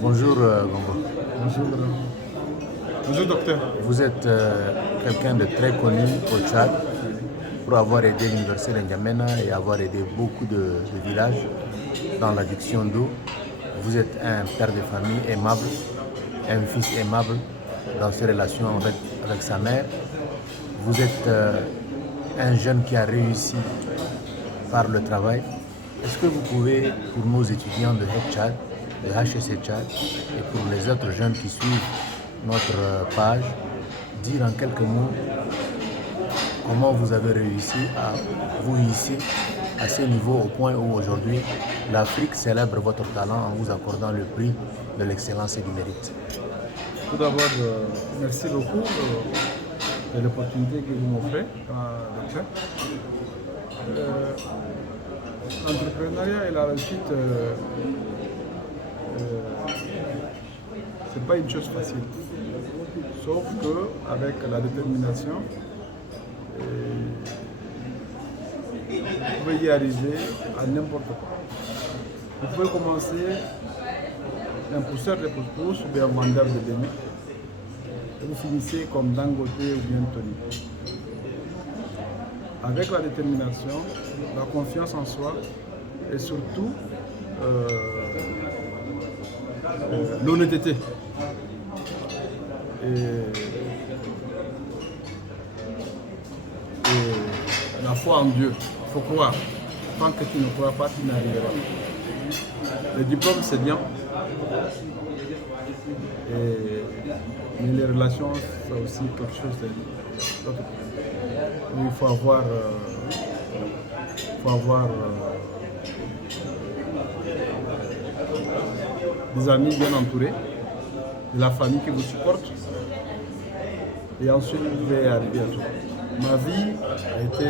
Bonjour Gongo. Bonjour. Bonjour docteur. Vous êtes quelqu'un de très connu au Tchad pour avoir aidé l'université de N'Djamena et avoir aidé beaucoup de villages dans l'adduction d'eau. Vous êtes un père de famille aimable, un fils aimable dans ses relations avec sa mère. Vous êtes un jeune qui a réussi par le travail. Est-ce que vous pouvez, pour nos étudiants de Tchad, de HEC Tchad, et pour les autres jeunes qui suivent notre page, dire en quelques mots comment vous avez réussi à vous hisser à ce niveau au point où aujourd'hui l'Afrique célèbre votre talent en vous accordant le prix de l'excellence et du mérite. Tout d'abord, merci beaucoup de l'opportunité que vous m'offrez, docteur. L'entrepreneuriat et la réussite, c'est pas une chose facile. Sauf qu'avec la détermination, vous pouvez y arriver à n'importe quoi. Vous pouvez commencer un pousseur de pousse-pousse ou bien un vendeur de béné. Et vous finissez comme Dangote ou bien Tony. Avec la détermination, la confiance en soi et surtout l'honnêteté. Et la foi en Dieu. Il faut croire. Tant que tu ne crois pas, tu n'arriveras pas. Le diplôme, c'est bien. Mais les relations, c'est aussi quelque chose d'autre. Il faut avoir, des amis bien entourés, de la famille qui vous supporte. Et ensuite, vous pouvez arriver à tout. Ma vie a été...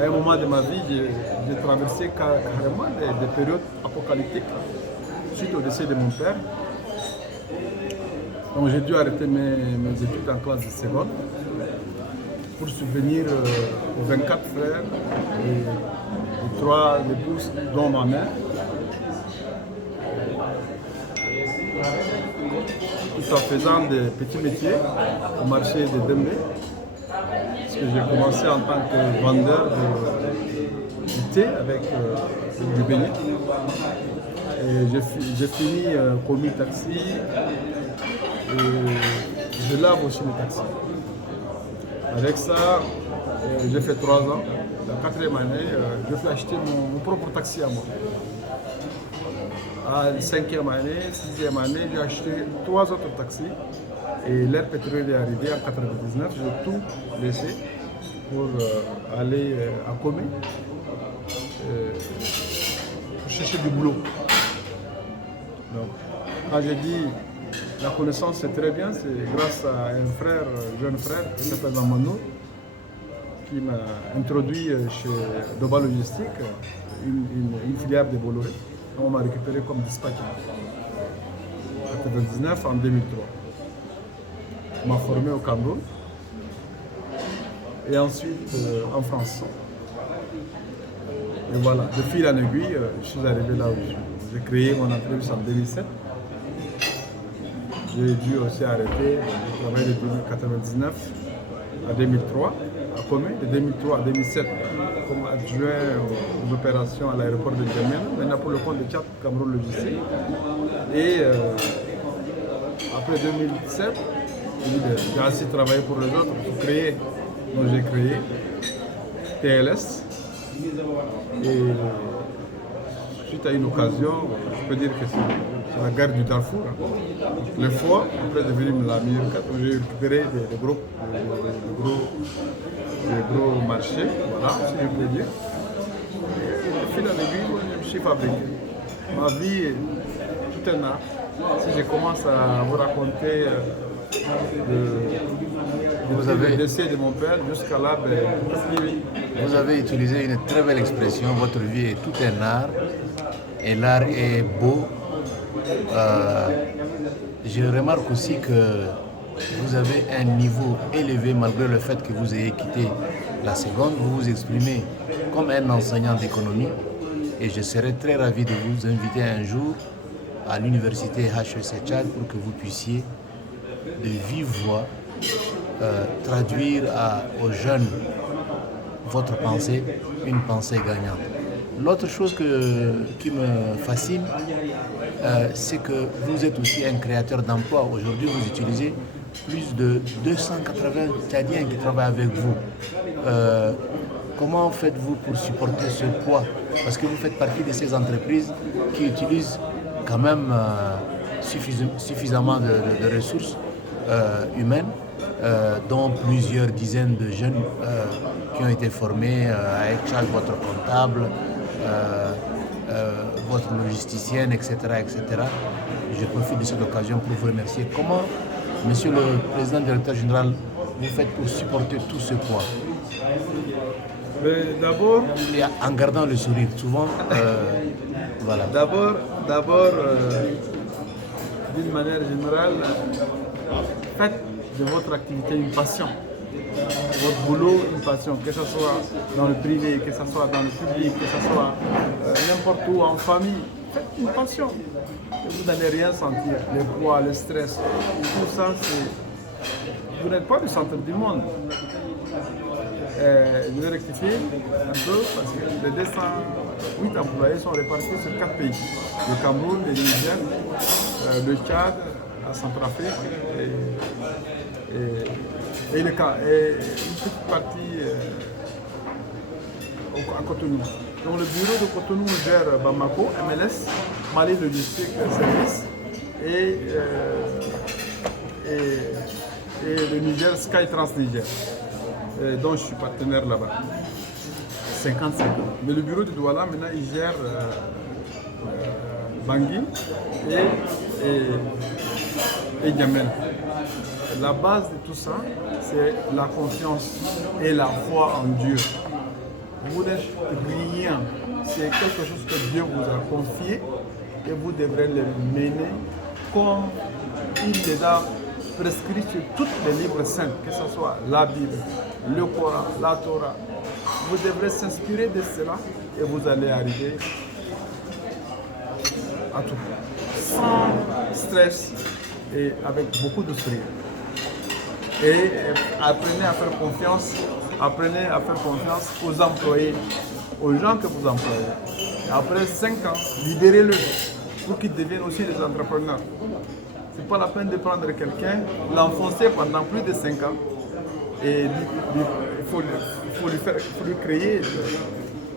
À un moment de ma vie, j'ai traversé carrément des périodes apocalyptiques suite au décès de mon père. Donc j'ai dû arrêter mes études en classe de seconde pour subvenir aux 24 frères et 3 épouses, dont ma mère. Tout en faisant des petits métiers au marché de Dembé. Parce que j'ai commencé en tant que vendeur de thé avec du beignet. Et j'ai fini commis taxi et je lave aussi les taxis. Avec ça, j'ai fait 3 ans. La 4e année, je fais acheter mon propre taxi à moi. À la 5e année, 6e année, j'ai acheté 3 autres taxis. Et l'ère pétrolière est arrivée en 1999, j'ai tout laissé pour aller à Comé, pour chercher du boulot. Donc, quand j'ai dit la connaissance c'est très bien, c'est grâce à un frère, jeune frère qui s'appelle Mamadou, qui m'a introduit chez Doba Logistique, une filière de Bolloré. On m'a récupéré comme dispatcher. En 1999, en 2003. On m'a formé au Cameroun et ensuite en France. Et voilà, de fil en aiguille, je suis arrivé là où je suis. J'ai créé mon entreprise en 2007. J'ai dû aussi arrêter. J'ai travaillé de 1999 à 2003 à Comé, de 2003 à 2007 comme adjoint aux opérations à l'aéroport de N'Djamena, maintenant pour le compte de Tchad Cameroun Logistique. Et après 2007, j'ai assez travaillé pour les autres pour créer. Donc j'ai créé TLS. Et suite à une occasion, je peux dire que c'est la guerre du Darfour. Le foie, après devenu la meilleure carte, j'ai récupéré des gros marchés, voilà, si je peux dire. Et au fil en aiguille, je me suis fabriqué. Ma vie est tout un art. Si je commence à vous raconter le décès de mon père jusqu'à là, Vous avez utilisé une très belle expression, votre vie est tout un art et l'art est beau. Je remarque aussi que vous avez un niveau élevé malgré le fait que vous ayez quitté la seconde. Vous vous exprimez comme un enseignant d'économie et je serais très ravi de vous inviter un jour à l'université HEC Tchad pour que vous puissiez de vive voix traduire aux jeunes votre pensée, une pensée gagnante. L'autre chose qui me fascine, c'est que vous êtes aussi un créateur d'emplois. Aujourd'hui, vous utilisez plus de 280 Tchadiens qui travaillent avec vous. Comment faites-vous pour supporter ce poids? Parce que vous faites partie de ces entreprises qui utilisent quand même suffisamment de ressources humaines, dont plusieurs dizaines de jeunes qui ont été formés à Etchad, votre comptable, votre logisticienne, etc., etc. Je profite de cette occasion pour vous remercier. Comment, Monsieur le Président Directeur Général, vous faites pour supporter tout ce poids? Mais d'abord, et en gardant le sourire, souvent, voilà. D'abord, d'une manière générale, faites de votre activité une passion. Votre boulot, une passion, que ce soit dans le privé, que ce soit dans le public, que ce soit n'importe où, en famille. Faites une passion. Et vous n'allez rien sentir. Le poids, le stress, tout ça, vous n'êtes pas du centre du monde. Je vais rectifier un peu parce que les 208 employés sont répartis sur 4 pays. Le Cameroun, le Niger, le Tchad, la Centrafrique et une petite partie à Cotonou. Donc le bureau de Cotonou gère Bamako, MLS, Mali Logistique Service et le Niger Skytrans Niger, dont je suis partenaire là-bas. 55 ans. Mais le bureau de Douala, maintenant, il gère Bangui et N'Djamena. La base de tout ça, c'est la confiance et la foi en Dieu. Vous n'êtes rien. C'est quelque chose que Dieu vous a confié et vous devrez le mener comme il les a prescrit sur tous les livres saints, que ce soit la Bible, le Coran, la Torah. Vous devrez s'inspirer de cela et vous allez arriver à tout. Sans stress et avec beaucoup de sourire. Et apprenez à faire confiance aux employés, aux gens que vous employez. Après 5 ans, libérez-le pour qu'ils deviennent aussi des entrepreneurs. Ce n'est pas la peine de prendre quelqu'un, l'enfoncer pendant plus de 5 ans et il faut lui créer,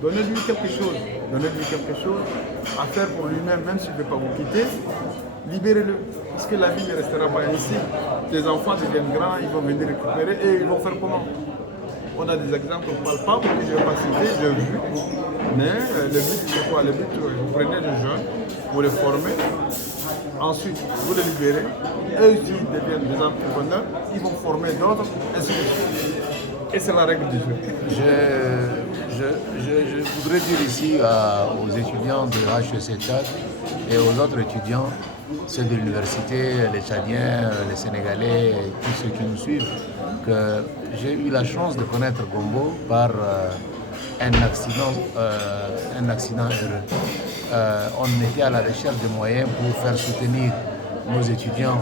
donnez-lui quelque chose à faire pour lui-même, même s'il ne veut pas vous quitter, libérez-le. Parce que la vie ne restera pas ici. Les enfants deviennent grands, ils vont venir récupérer et ils vont faire comment? On a des exemples palpables que je ne vais pas citer, j'ai vu. Mais le but, c'est quoi? Le but, vous prenez des jeunes, vous les formez, ensuite vous les libérez, eux aussi deviennent des entrepreneurs, ils vont former d'autres, ainsi de suite. Et c'est la règle du jeu. Je voudrais dire ici aux étudiants de HEC Tchad et aux autres étudiants, ceux de l'université, les Tchadiens, les Sénégalais et tous ceux qui nous suivent, que j'ai eu la chance de connaître Gombo par un accident heureux. On était à la recherche de moyens pour faire soutenir nos étudiants,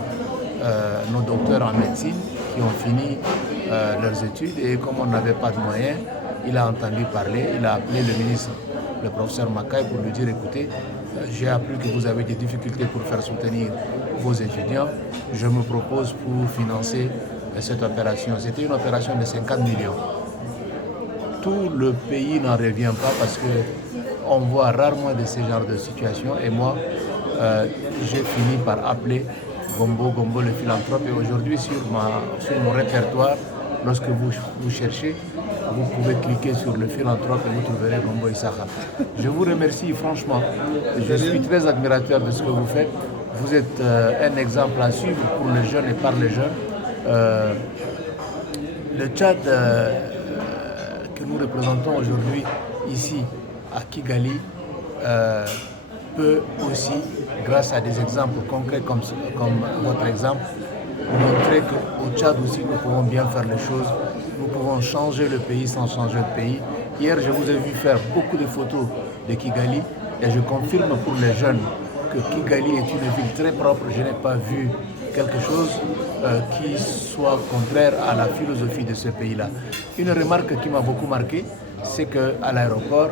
nos docteurs en médecine qui ont fini leurs études, et comme on n'avait pas de moyens, il a entendu parler, il a appelé le ministre, le professeur Makai, pour lui dire: écoutez, j'ai appris que vous avez des difficultés pour faire soutenir vos étudiants, je me propose pour financer cette opération. C'était une opération de 50 millions. Tout le pays n'en revient pas parce qu'on voit rarement de ce genre de situation, et moi, j'ai fini par appeler Gombo le philanthrope, et aujourd'hui sur mon répertoire, lorsque vous cherchez, vous pouvez cliquer sur le philanthrope et vous trouverez Gombo Issakha. Je vous remercie franchement, je suis très admirateur de ce que vous faites. Vous êtes un exemple à suivre pour les jeunes et par les jeunes. Le Tchad que nous représentons aujourd'hui ici à Kigali peut aussi, grâce à des exemples concrets comme votre exemple, montrer qu'au Tchad aussi nous pouvons bien faire les choses, nous pouvons changer le pays sans changer le pays. Hier, je vous ai vu faire beaucoup de photos de Kigali et je confirme pour les jeunes que Kigali est une ville très propre. Je n'ai pas vu quelque chose qui soit contraire à la philosophie de ce pays-là. Une remarque qui m'a beaucoup marqué, c'est qu'à l'aéroport,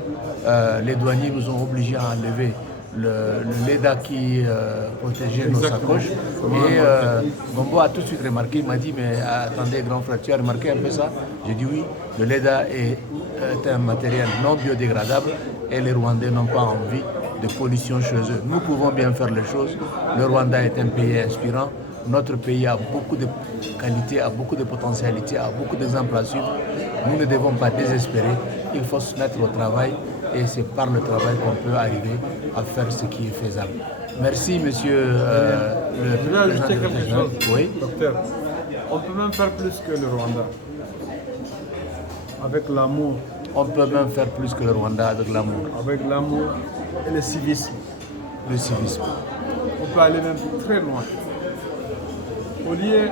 les douaniers nous ont obligés à enlever le LEDA qui protégeait nos sacoches. Et Gombo a tout de suite remarqué, il m'a dit, mais attendez grand frère, tu as remarqué un peu ça? J'ai dit oui, le LEDA est un matériel non biodégradable et les Rwandais n'ont pas envie de pollution chez eux. Nous pouvons bien faire les choses. Le Rwanda est un pays inspirant. Notre pays a beaucoup de qualités, a beaucoup de potentialités, a beaucoup d'exemples à suivre. Nous ne devons pas désespérer. Il faut se mettre au travail et c'est par le travail qu'on peut arriver à faire ce qui est faisable. Merci, monsieur le Je vais ajouter quelque chose, oui. docteur. On peut même faire plus que le Rwanda. Avec l'amour. On peut même faire plus que le Rwanda avec l'amour. Avec l'amour et le civisme. Le civisme. On peut aller même très loin. Au lieu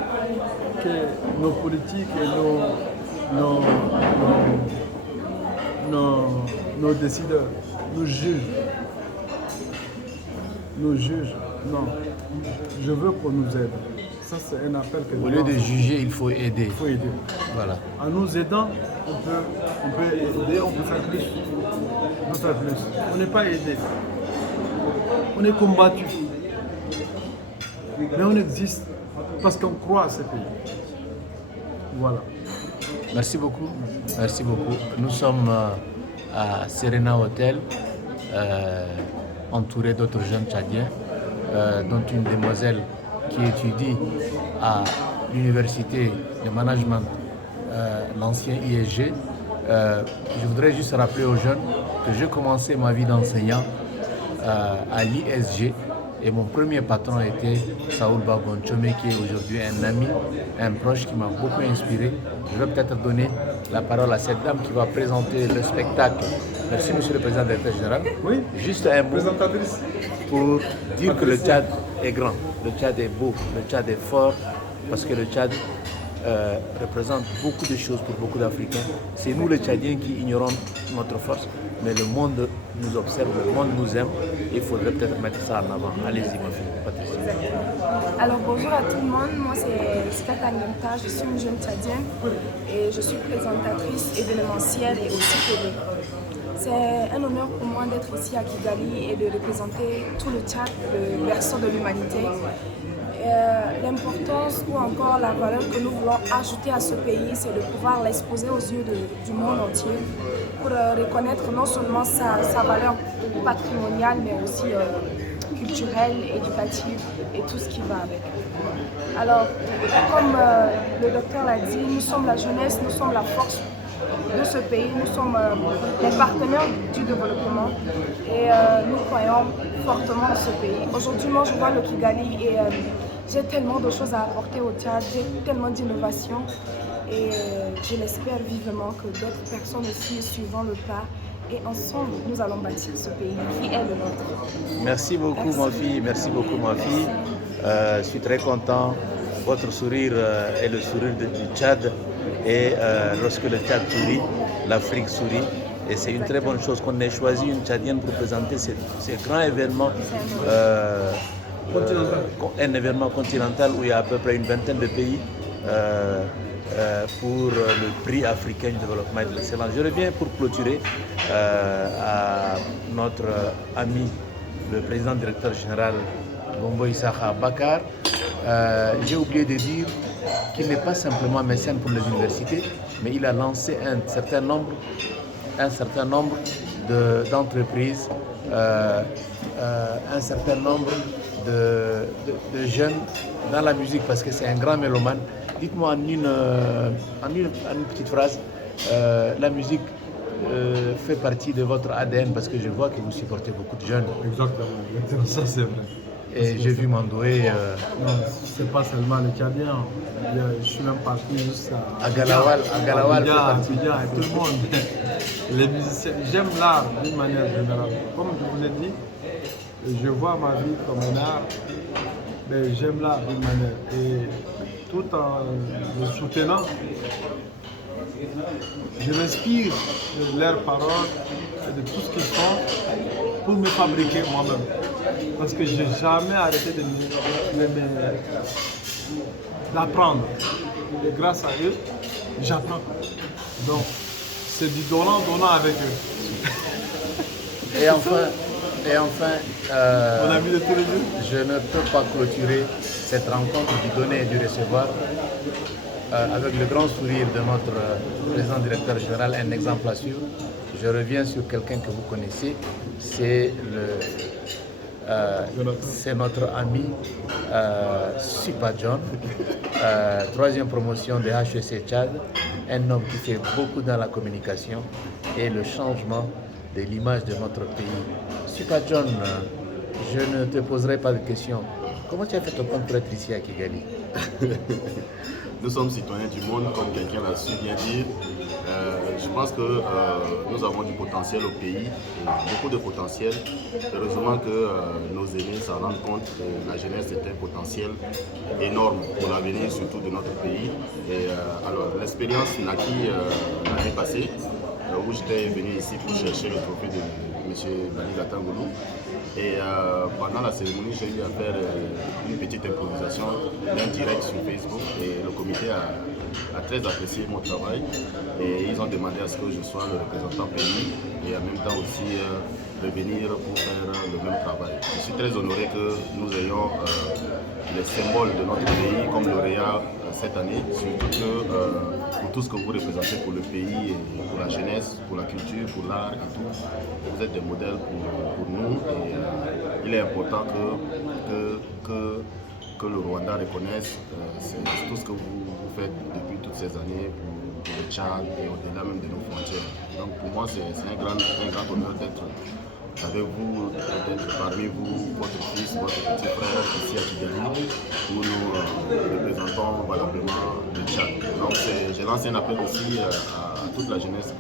que nos politiques et nos décideurs nous jugent, non. Je veux qu'on nous aide. Ça, c'est un appel que au lieu de juger, il faut aider. Il faut aider. Voilà. En nous aidant, on peut aider, on peut faire plus. On peut faire plus. On n'est pas aidé. On est combattu. Mais on existe parce qu'on croit à ce pays. Voilà. Merci beaucoup. Merci beaucoup. Nous sommes à Serena Hotel, entourés d'autres jeunes Tchadiens, dont une demoiselle qui étudie à l'université de management, l'ancien ISG. Je voudrais juste rappeler aux jeunes que j'ai commencé ma vie d'enseignant à l'ISG et mon premier patron était Saoul Babonchome, qui est aujourd'hui un ami, un proche qui m'a beaucoup inspiré. Je vais peut-être donner la parole à cette dame qui va présenter le spectacle. Merci, monsieur le président de l'État général. Oui. Juste un mot Présentatrice. pour dire que le Tchad est grand, le Tchad est beau, le Tchad est fort, parce que le Tchad représente beaucoup de choses pour beaucoup d'Africains. C'est nous les Tchadiens qui ignorons notre force, mais le monde nous observe, le monde nous aime. Il faudrait peut-être mettre ça en avant. Allez-y, ma fille, Patricia. Alors bonjour à tout le monde, moi c'est Skata Nyemta, je suis une jeune Tchadienne et je suis présentatrice événementielle et aussi télé. C'est un honneur pour moi d'être ici à Kigali et de représenter tout le Tchad, le berceau de l'humanité. L'importance ou encore la valeur que nous voulons ajouter à ce pays, c'est de pouvoir l'exposer aux yeux du monde entier pour reconnaître non seulement sa valeur patrimoniale mais aussi culturelle, éducative et tout ce qui va avec. Alors, comme le docteur l'a dit, nous sommes la jeunesse, nous sommes la force de ce pays, nous sommes les partenaires du développement et nous croyons fortement dans ce pays. Aujourd'hui, moi je vois le Kigali et j'ai tellement de choses à apporter au Tchad, j'ai tellement d'innovations et je l'espère vivement que d'autres personnes aussi suivront le pas et ensemble nous allons bâtir ce pays qui est le nôtre. Merci beaucoup ma fille, merci beaucoup ma fille. Je suis très content. Votre sourire est le sourire du Tchad et lorsque le Tchad sourit, l'Afrique sourit. Et c'est une très bonne chose qu'on ait choisi une Tchadienne pour présenter ces grands événements. Un événement continental où il y a à peu près une vingtaine de pays pour le prix africain du développement et de l'excellence. Je reviens pour clôturer à notre ami, le président directeur général Gombo Issakha Bakar. J'ai oublié de dire qu'il n'est pas simplement mécène pour les universités, mais il a lancé un certain nombre d'entreprises, un certain nombre de jeunes dans la musique parce que c'est un grand mélomane. Dites-moi en une petite phrase, la musique fait partie de votre ADN parce que je vois que vous supportez beaucoup de jeunes. Exactement, ça c'est vrai. Et j'ai vu Mandoué. Non, c'est pas seulement les Tchadiens. Je suis même parti jusqu'à Galawal, Abidjan et tout le monde. Les musiciens, j'aime l'art d'une manière générale. Comme je vous l'ai dit, je vois ma vie comme un art, mais j'aime l'art d'une manière. Et tout en le soutenant, je m'inspire de leurs paroles et de tout ce qu'ils font pour me fabriquer moi-même. parce que je n'ai jamais arrêté d'apprendre. Et grâce à eux, j'apprends. Donc, c'est du donnant avec eux. Et enfin, Mon ami de tous les jours. je ne peux pas clôturer cette rencontre du donner et du recevoir avec le grand sourire de notre président directeur général, un exemple à suivre. Je reviens sur quelqu'un que vous connaissez, c'est notre ami Sipa John, troisième promotion de HEC Tchad, un homme qui fait beaucoup dans la communication et le changement de l'image de notre pays. Sipa John, je ne te poserai pas de questions. Comment tu as fait ton compte pour être ici à Kigali? Nous sommes citoyens du monde, comme quelqu'un l'a su bien dire. Je pense que nous avons du potentiel au pays, et beaucoup de potentiel. Heureusement que nos aînés s'en rendent compte que la jeunesse est un potentiel énorme pour l'avenir, surtout de notre pays. Et alors, l'expérience naquit l'année passée, où j'étais venu ici pour chercher le trophée de M. Bani Gatangolo. Et pendant la cérémonie, j'ai eu à faire une petite improvisation d'un direct sur Facebook et le comité a très apprécié mon travail et ils ont demandé à ce que je sois le représentant pays et en même temps aussi de venir pour faire le même travail. Je suis très honoré que nous ayons les symboles de notre pays comme lauréat cette année, surtout que pour tout ce que vous représentez pour le pays, et pour la jeunesse, pour la culture, pour l'art et tout, vous êtes des modèles pour nous et il est important que le Rwanda reconnaisse tout ce que vous faites depuis toutes ces années pour le Tchad et au-delà même de nos frontières. Donc pour moi c'est un grand honneur d'être avec vous, d'être parmi vous, votre fils, votre petit frère ici à Kigali, où nous représentons valablement le Tchad. Donc je lance un appel aussi à toute la jeunesse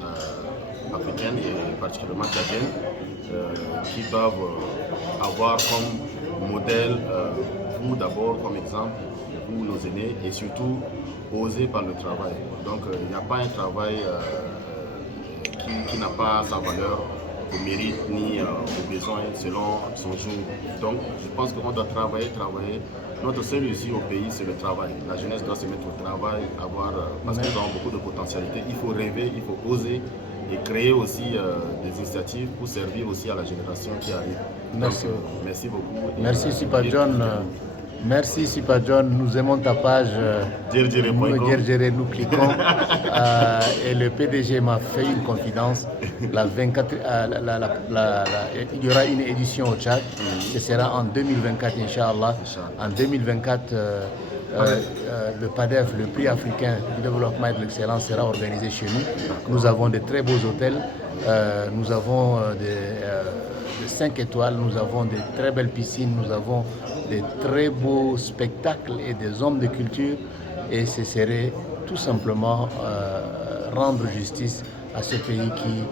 africaine et particulièrement tchadienne qui doivent avoir comme modèle vous d'abord comme exemple, vous nos aînés et surtout oser par le travail. Donc il n'y a pas un travail qui n'a pas sa valeur au mérite ni aux besoins selon son jour. Donc je pense qu'on doit travailler. Notre seul ici au pays, c'est le travail. La jeunesse doit se mettre au travail, parce qu'ils ont beaucoup de potentialités. Il faut rêver, il faut oser et créer aussi des initiatives pour servir aussi à la génération qui arrive. Merci. Donc, merci beaucoup. Merci Sipa John. Merci Sipa John, nous aimons ta page. Djerjere, nous cliquons. Et le PDG m'a fait une confidence. Il y aura une édition au Tchad. Ce sera en 2024, Inch'Allah. En 2024, le PADEF, le prix africain du développement et de l'excellence, sera organisé chez nous. Nous avons de très beaux hôtels. Nous avons de 5 étoiles, nous avons de très belles piscines, nous avons de très beaux spectacles et des hommes de culture et ce serait tout simplement rendre justice à ce pays qui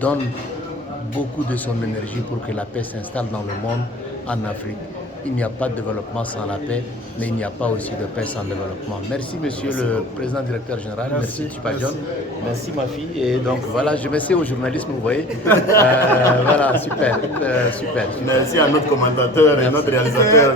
donne beaucoup de son énergie pour que la paix s'installe dans le monde, en Afrique. Il n'y a pas de développement sans la paix, mais il n'y a pas aussi de paix sans développement. Merci monsieur le président directeur général, merci Sipa John, merci ma fille. Et donc voilà, je m'essaie au journalisme, vous voyez. Voilà, super. Merci à notre commentateur et notre réalisateur.